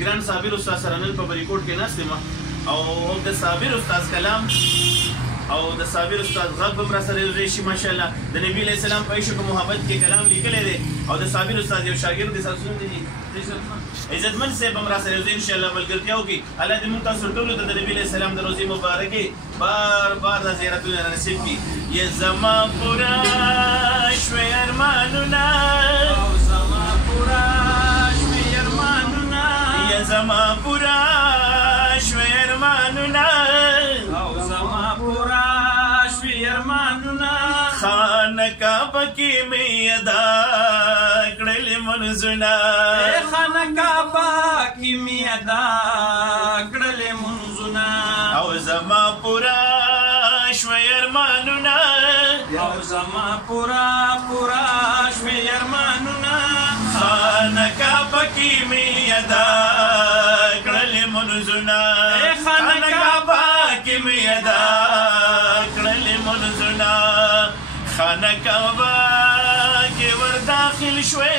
ګران صابر استاد سره نن په بریکوټ کې ناست یم او د صابر استاد کلام او د صابر استاد غږ به مرا سره یوځای شي ماشاءالله د نبي علیه السلام په عشق او محبت کې کلام لیکلی دی او د صابر استاد یو شاګرد دی ساسون دی عزتمن صاحب هم را سره یوځای انشاءالله ملګرتیا وکړي الله دې موږ تاسو ټولو ته د نبي علیه السلام د روضې مبارکې بار بار د زیارتونه نصیب کړي یا زما پورا شوی ارمانونه او زما پورا شوی ارمانونه یا زما پورا شوی ارمانونه او زما پورا شوی ارمانونه خانقاه کې مې ادا کړلې منځونه خانقاه کې مې ادا کړلې منځونه او زما پورا شوی ارمانونه او زما پورا شوی ارمانونه خانقاه کې مې ادا کړلې منځونه خانقاه کې مې ادا کړلې منځونه خانقاه کې ور داخل شوې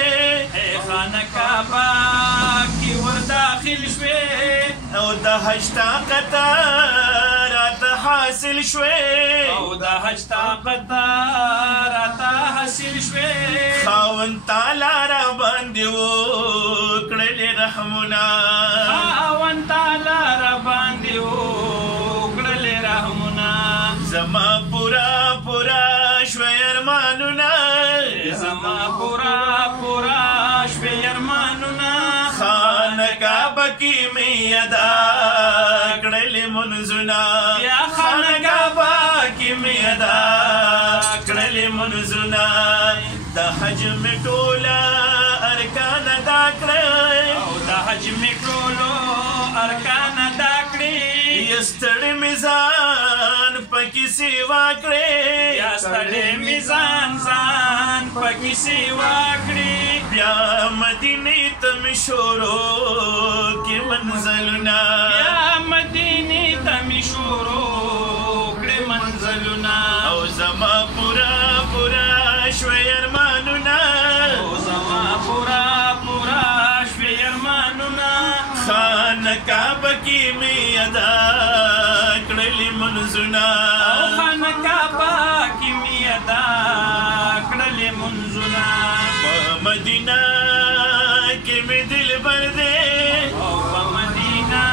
خانقاه کې ور داخل شوې او د حج طاقت راته حاصل شوې او د حج طاقت راته حاصل شوې خاوند تعالی را باندې وکړلې رحمونه خاوند تعالی را باندې وکړلې رحمونه زما پورا شوی ارمانونه زما پورا شوی ارمانونه خانقاه کې مې ادا کړلې منځونه یا خانقاه کې مې ادا کړلې منځونه د حج مې ټوله ارکان ادا کړل او د حج مې ټولو ارکان ادا کړې ستړی میزان پکې سیوا کړې یا ستړی میزان ځان پکې سیوا کړې بیا مدینې ته مې شروع کې منزلونه بیا مدینې ته مې شروع کړې منزلونه او زما پورا شوی ارمانونه او زما پورا شوی ارمانونه خانقاه کې مې ادا کړلې منځونه او خانقاه کې مې ادا کړلې منځونه په مدینه کې مې دلبر دی او په مدینه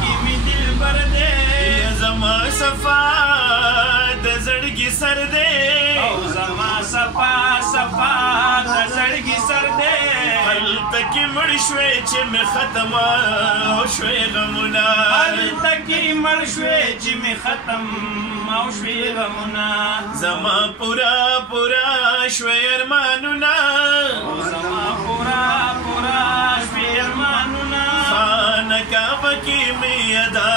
کې مې دلبر دی زما صفا د زړګي سر دی او زما صفا د زړګي سر دی هلته کې مړ شوې چې مې ختم او شوې غمونه هلته کې مړ شوې چې مې ختم او شوې غمونه زما پورا شوې ارمانونه زما پورا شوې ارمانونه خانقاه کې مې ادا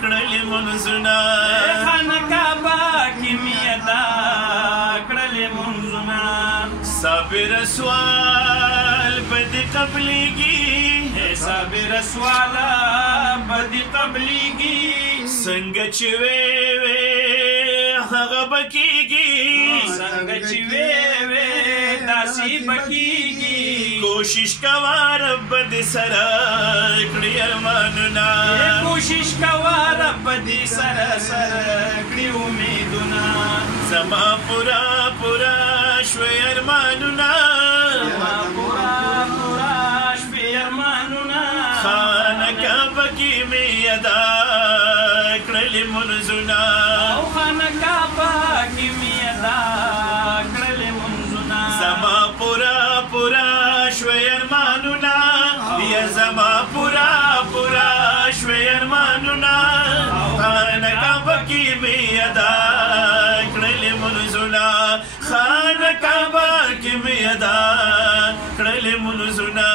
کړلې منځونه خانقاه کې مې ادا کړلې منځونه صابر سوال بدی قبلیږي صابر سوال بدی قبلیږي څنګه چې وې هغه بکیږي څنګه چې وې داسې بکیږي کوشش کوه رب دې سره کړي ارمانونه کوشش کوه رب دې سره کړي امیدونه زما پورا شوی ارمانونه زما پورا شوی ارمانونه خانقاه کې مې ادا کړلې منځونه او خانقاه کې مې ادا کړلې منځونه زما پورا شوی ارمانونه یا زما پورا شوی ارمانونه خانقاه کې مې ادا کړلې منځونه خانقاه کې مې ادا کړلې منځونه